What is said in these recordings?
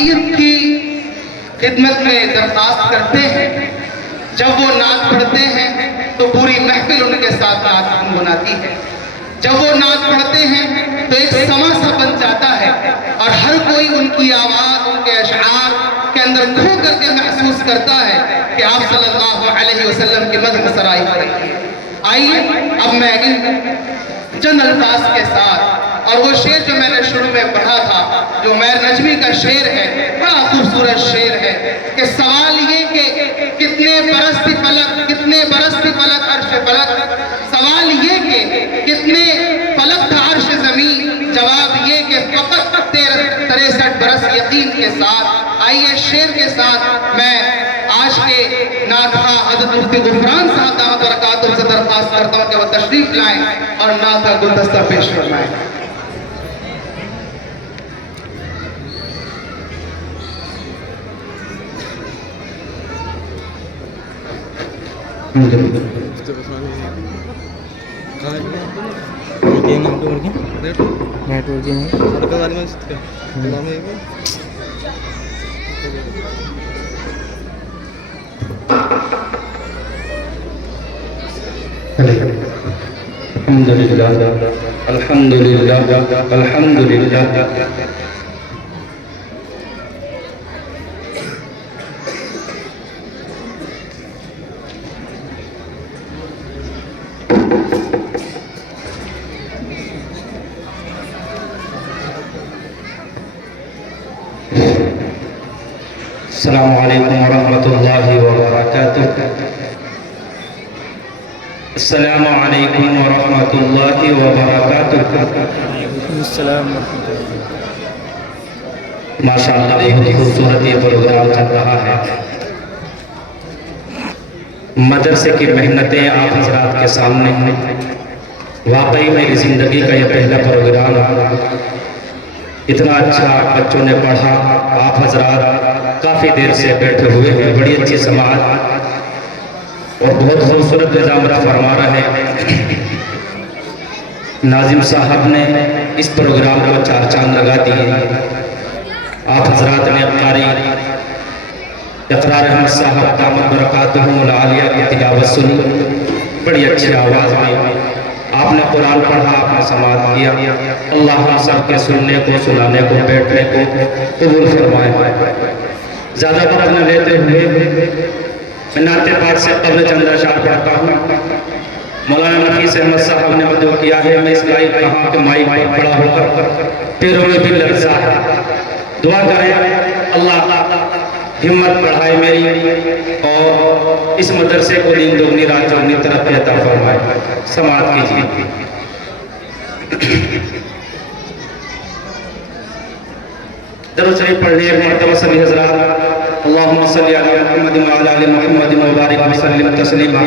سید کی خدمت میں درخواست کرتے ہیں، جب وہ نعت پڑھتے ہیں تو پوری محفل ان کے ساتھ نعت گنگناتی ہے، جب وہ نعت پڑھتے ہیں تو ایک سما سا بن جاتا ہے اور ہر کوئی ان کی آواز، ان کے اشعار کے اندر کھو کر کے محسوس کرتا ہے کہ آپ صلی اللہ علیہ وسلم کی مدح سرائی ہو رہی ہے۔ آئیے اب میں ان چند الفاظ کے ساتھ، اور وہ شعر جو میں نے شروع میں پڑھا تھا جو عمیر نجمی کا شعر ہے، بڑا خوبصورت شعر ہے کہ سوال یہ کہ کتنے برس تھی فلک، کتنے برس تھی فلک عرش فلک، سوال یہ کہ کتنے فلک تھا عرش زمین، جواب یہ کہ فقط 63 برس یقین کے ساتھ۔ آئیے شعر کے ساتھ میں آج کے نعتخواں حضرت مفتی غفران صاحب دامت برکاتہ سے درخواست کرتا ہوں کہ وہ تشریف لائیں اور نعت کا گلدستہ پیش فرمائیں۔ الحمدللہ السلام علیکم ورحمۃ اللہ وبرکاتہ۔ السلام علیکم ورحمۃ اللہ وبرکاتہ۔ ماشاءاللہ بہت خوبصورت یہ پروگرام چل رہا ہے۔ مدرسے کی محنتیں آپ حضرات کے سامنے ہیں۔ واقعی میری زندگی کا یہ پہلا پروگرام ہے۔ اتنا اچھا بچوں نے پڑھا، آپ حضرات کافی دیر سے بیٹھے ہوئے ہیں، بڑی اچھی سماعت اور بہت خوبصورت نظام فرما رہے ہیں۔ ناظم صاحب نے اس پروگرام کو 4 چاند لگا دیے۔ آپ حضرات نے قاری اقرار احمد صاحب دامت برکاتہم العالیہ کی تلاوت سنی، بڑی اچھی آواز میں آپ نے قرآن پڑھا، آپ نے سماعت کیا۔ اللہ ہم سب کے سننے کو، سنانے کو، بیٹھنے کو قبول فرمائے۔ زیادہ وقت نہ لیتے ہوئے میں نعت پاک سے قبل چند اشعار پڑھتا ہوں۔ مولانا نفیس احمد صاحب نے مدعو کیا ہے، میں اس لائق کہاں کہ مائک پر کھڑا ہو کر پیروں میں بھی لرزا ہے۔ دعا کریں اللہ ہمت بڑھائے میری اور اس مدرسے کو دین دوگنی رات چوگنی ترقی عطا فرمائے۔ سماعت کیجیے۔ درود شریف پڑھ لیے ایک مرتبہ سبھی حضرات۔ اللہم صلی علی محمد وعلی آل محمد وبارک وسلم تسلیما۔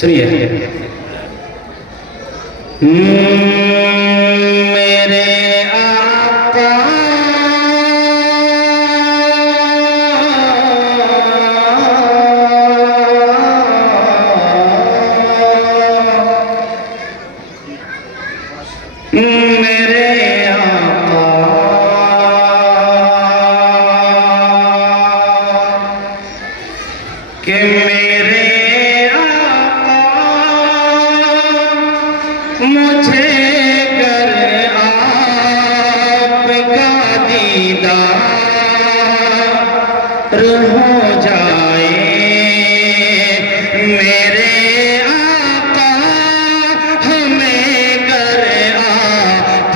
سنیے۔ میرے آقا ہو جائے میرے آقا ہمیں گر آپ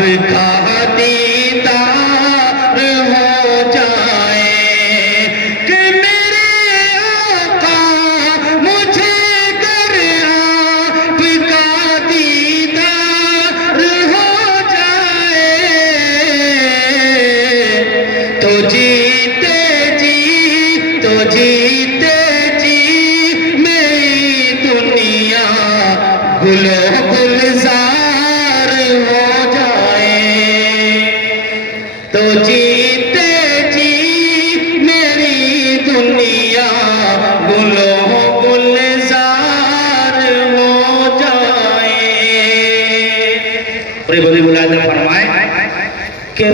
کا دیدار ہو جائے کہ میرے آقا مجھے گر آپ کا دیدار ہو جائے تو جیتے میری دنیا گل و گلزار ہو جائے تو جیتے جی میری دنیا گل و گلزار ہو جائے۔ اور یہ بڑی ملازم فرمائے کہ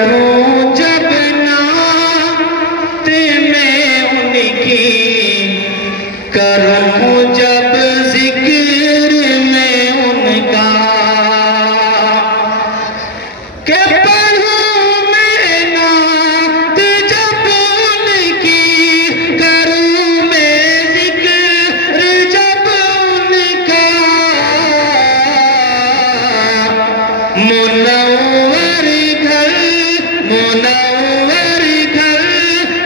پڑھوں جب نعت میں ان کی، کروں جب ذکر میں ان کا، کہ پڑھوں میں نعت جب ان کی، کروں میں ذکر جب ان کا، منور گھر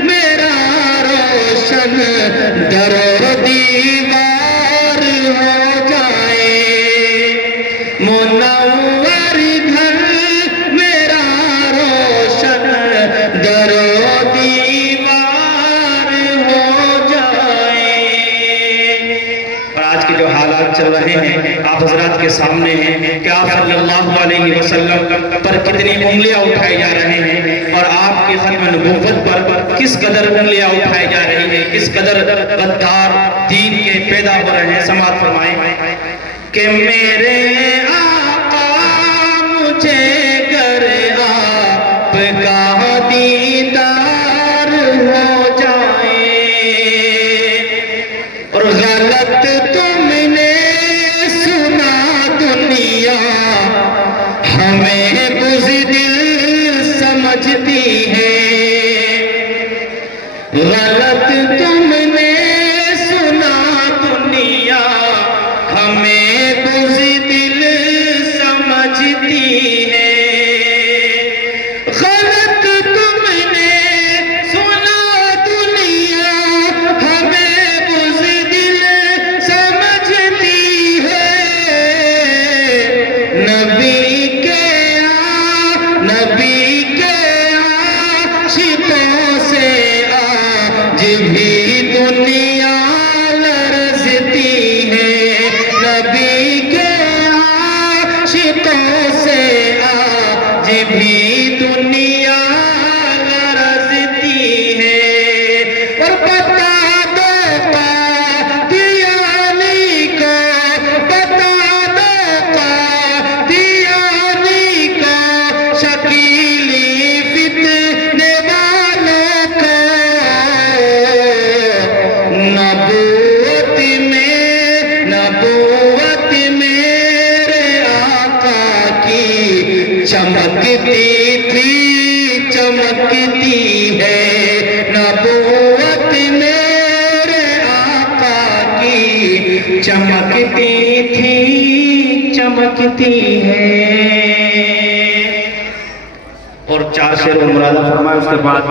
میرا روشن در و دیوار ہو جائے، منور گھر میرا روشن در و دیوار ہو جائے۔ اور آج کے جو حالات چل رہے ہیں آپ حضرات کے سامنے ہیں کہ آپ صلی اللہ علیہ وسلم پر کتنی انگلیاں اٹھائی جا رہے ہیں، اور آپ کی ختم نبوت پر کس قدر انگلیاں اٹھائی جا رہی ہیں، کس قدر غدار دین کے پیدا ہو رہے ہیں۔ سماعت فرمائیں کہ میرے آقا مجھے گر آپ کا دیدار ہو جائے، اور غلط تم نے سنا دنیا ہمیں بزدل سمجھتی ہے، غلط تم نے سنا دنیا ہمیں بزدل سمجھتی ہے، غلط تم نے سنا دنیا ہمیں بزدل سمجھتی ہے، نبی کے عاشقوں سے آج بھی دنیا لرزتی ہے، نبی کے عاشقوں سے آج بھی دنیا لرزتی ہے، اور بتا دو قادیانی کو، بتا دو قادیانی کو، شکیلی فتنے والوں کو، نبوت میرے آقا کی چمکتی تھی، چمکتی ہے، نبوت میرے آقا کی چمکتی تھی، چمکتی ہے۔ اور 4 شعر مرادہ فرمائے، اس کے بعد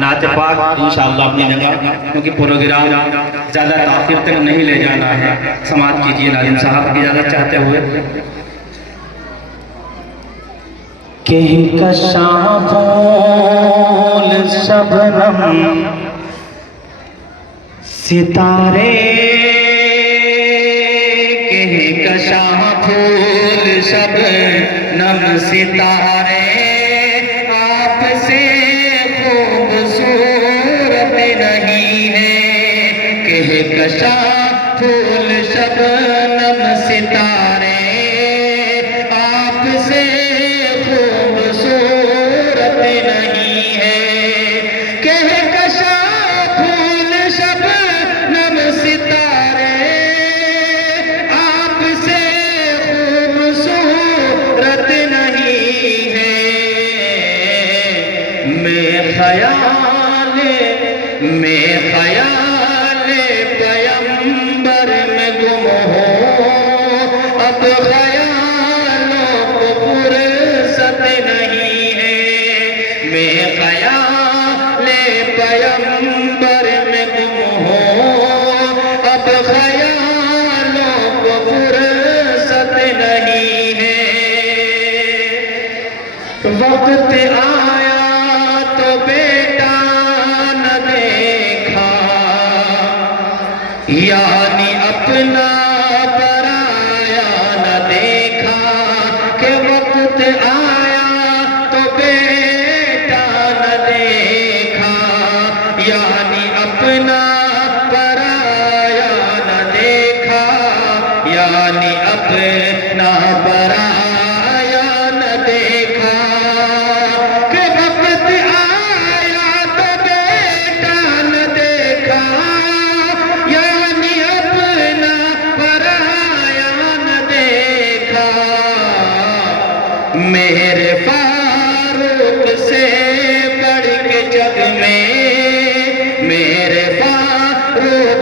نعت پاک انشاءاللہ اپنی جگہ، کیونکہ پروگرام زیادہ تاخیر تک نہیں لے جانا ہے۔ سماعت کیجئے ناظم صاحب کی اجازت چاہتے ہوئے۔ کہکشاں پھول شبنم ستارے، کہکشاں پھول شبنم ستارے، آپ سے خوبصورت نہیں ہے، کہکشاں پھول شبنم ستارے، آپ سے خوبصورت نہیں ہے، کہکشاں پھول شبنم ستارے، آپ سے خوبصورت نہیں ہے، میں خیال پیمبر میں گم ہوں، اب خیالوں کو فرصت نہیں ہے، میں خیال پیمبر میں گم ہوں، اب خیالوں کو فرصت نہیں ہے، وقت آیا تو بیٹا نہ دیکھا، یعنی اپنا پرایا نہ دیکھا، کہ وقت آیا تو بیٹا نہ دیکھا، یعنی اپنا پرایا نہ دیکھا، یعنی اپنا پرایا نہ دیکھا،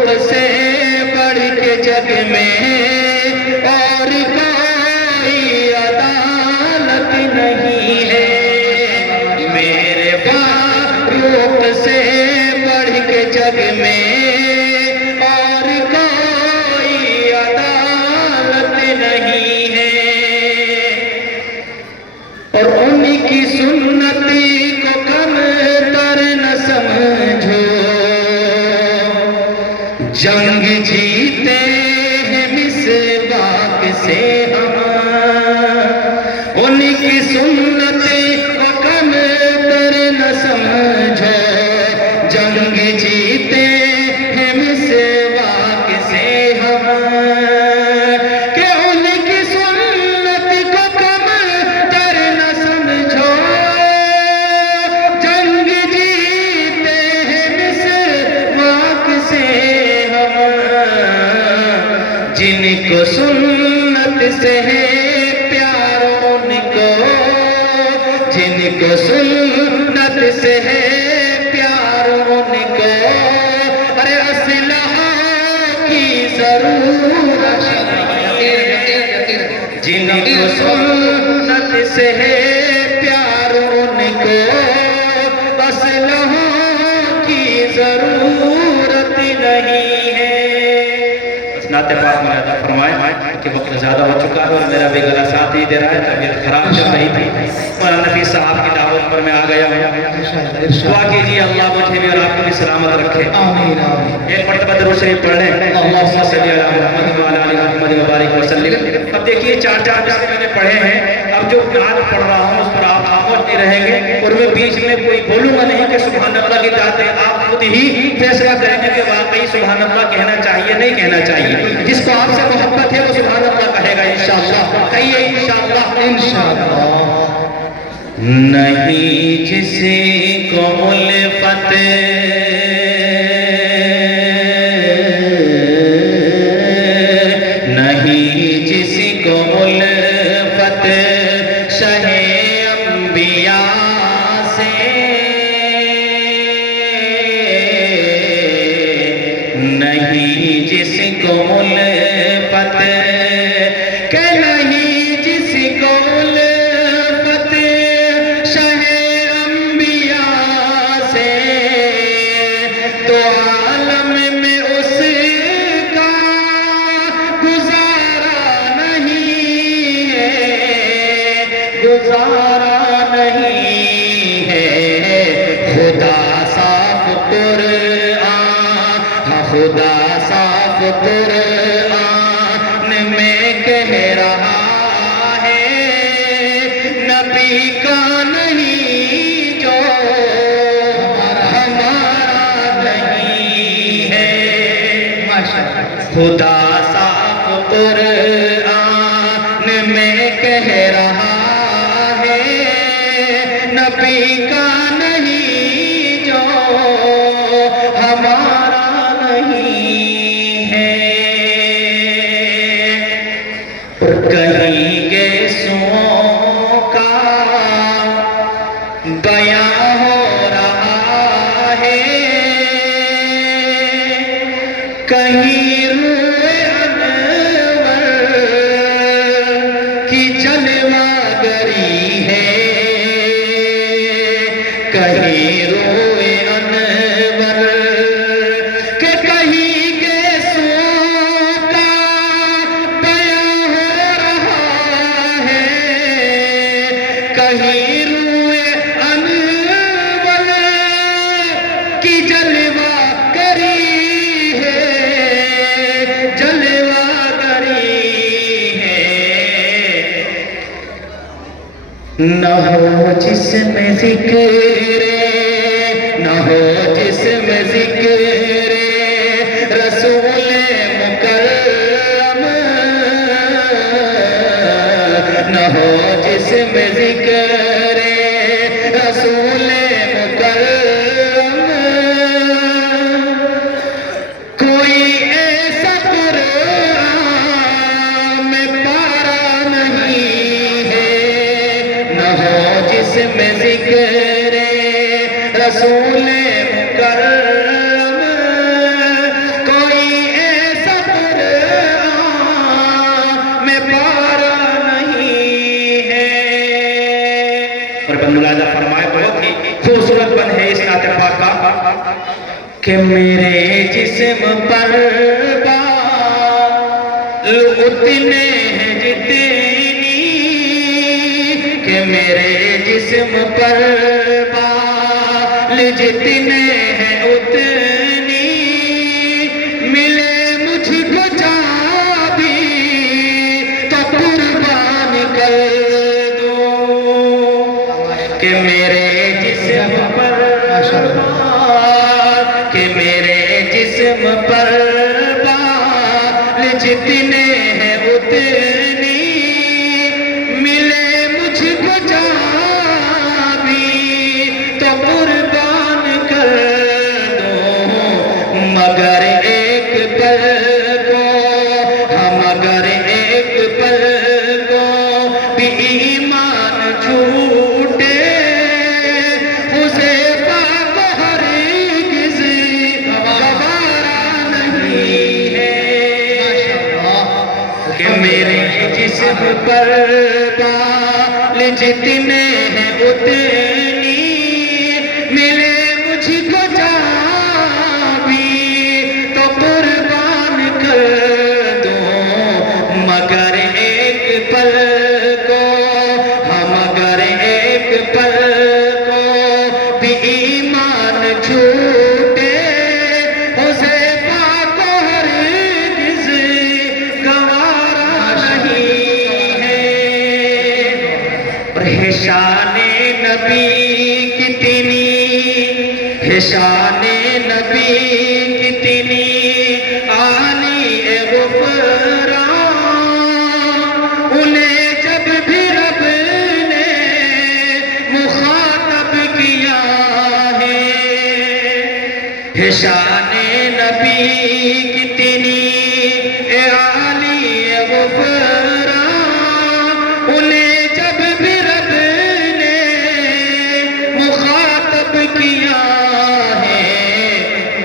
روپ سے بڑھ کے جگ میں اور کوئی عدالت نہیں ہے، میرے فاروق سے بڑھ کے جگ میں اور کوئی عدالت نہیں ہے، اور ان کی سنتی کو کم تر نہ سمجھو، جنگ جیتے ہیں مسواک سے ہم، ان کی سنتی کو کم تر نہ سمجھو، جنگ جیتے ہیں مسواک سے ہم، کہ ان کی سنت کو کم تر نہ سمجھو، جنگ جیتے ہیں مسواک سے ہم، جن کو سنت سے ہے پیار ان کو، جن کو سنت سے ہے پیار ان کو، ارے اسلحہ کی ضرورت نہیں ہے، جن کو سنت سے ہے پیار ان کو، اسلحہ کی ضرورت نہیں ہے۔ نعت پاک میں ادا فرمائے کہ وقت زیادہ ہو چکا ہے اور میرا بھی گلا ساتھ ہی دے رہا ہے، طبیعت خراب چل رہی تھی، مولانا نفیس صاحب کی دعوت پر میں آ گیا ہوں۔ دعا کیجیے اللہ مجھے بھی اور آپ کو بھی سلامت رکھے، ایک مرتبہ درود شریف پڑھ لیں، اللہم صلی علی محمد وعلی آل محمد وبارک وسلم۔ اب دیکھیے چار جگہ میں نے پڑھے ہیں، اب جو نعت پڑھ رہا ہوں اس پر آپ خاموش نہیں رہیں گے، اور میں بیچ میں کوئی بولوں گا نہیں کہ سبحان اللہ کی ذات ہے، آپ خود ہی فیصلہ کریں گے کہ واقعی سبحان اللہ کہنا چاہیے نہیں کہنا چاہیے، جس کو آپ سے محبت ہے وہ سبحان اللہ کہے گا انشاءاللہ، کہیے انشاءاللہ۔ نہیں جسی کو الفت نہیں جسی کو الفت شہ انبیاء سے، نہیں جس کو الفت کہ نہیں جس کو الفت شہ انبیاء سے، تو عالم میں اس کا گزارا نہیں ہے، گزارا نہیں ہے، خدا صاف قرآن، خدا صاف قرآن میں کہہ رہا ہے، نبی کا نہیں جو ہمارا نہیں ہے، خدا صاف قرآن میں کہہ رہا ہے، نبی کا نہیں جو ہمارا نہیں ہے، کہیں گیسوں کا بیاں ہو رہا ہے، کہیں روئے انور کی جلوہ گری ہے، کہیں روئے انور کہ کہیں گیسوں کا بیاں ہو رہا ہے، کہیں روئے انور کی جلوہ گری ہے، جلوہ گری ہے، نہ ہو جس میں ذکر، نہ ہو جس میں ذکر رسول مکرم، نہ ہو جس میں ذکر رسول مکرم، کوئی ایسا قرآن میں پارا نہیں ہے، نہ ہو جس میں ذکر رسول مکرم، کوئی کہ میرے جسم پر بال اتنے ہیں جتنی، کہ میرے جسم پر بال جتنے ہیں اتنی، ملے مجھ کو چابی تو قربان کر دوں، کہ میرے جسم پر کہ میرے جسم پر بال جتنے ہیں اتنی، ملے مجھ کو چابی تو قربان کر دوں، مگر ایک پل کو مگر ایک پل کو بھی ایمان چھوٹے، حذیفہ کو ہرگز گوارا نہیں ہے، کہ میرے جسم پر بال جتنے ہیں اتنی، ملے مجھ کو چابی تو قربان کر دوں، مگر ایک پل کو مگر ایک پل کو بھی ایمان چھوٹے، حذیفہ کو ہرگز گوارا نہیں ہے۔ اور ہے شان نبی کتنی، ہے شان نبی کتنی عالی غفران، انہیں جب بھی رب نے مخاطب کیا ہے شان نبی کتنی عالی غفران، انہیں جب بھی رب نے مخاطب کیا ہے،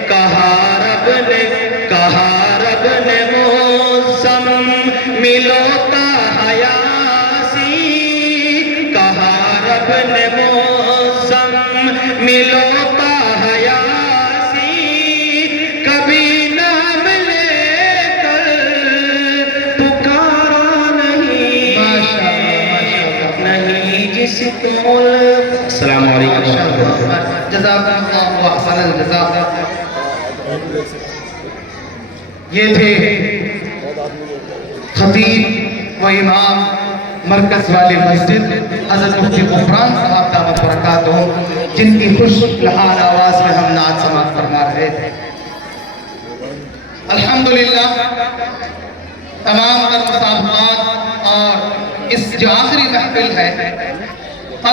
کہا رب نے مزملو حیاسی، کہا رب نے مزملو حیاسی، کبھی نام لے کر پکارا نہیں، نہیں جس کو۔ السلام علیکم۔ جزاکم اللہ واحسن الجزاء۔ یہ تھے خطیب و امام مرکز والی مسجد حضرت مفتی غفران صاحب دامت برکاتہ، جن کی خوش لحان آواز میں ہم نعت سماعت فرما رہے تھے۔ الحمدللہ تمام تر مسابقات اور اس جو آخری محفل ہے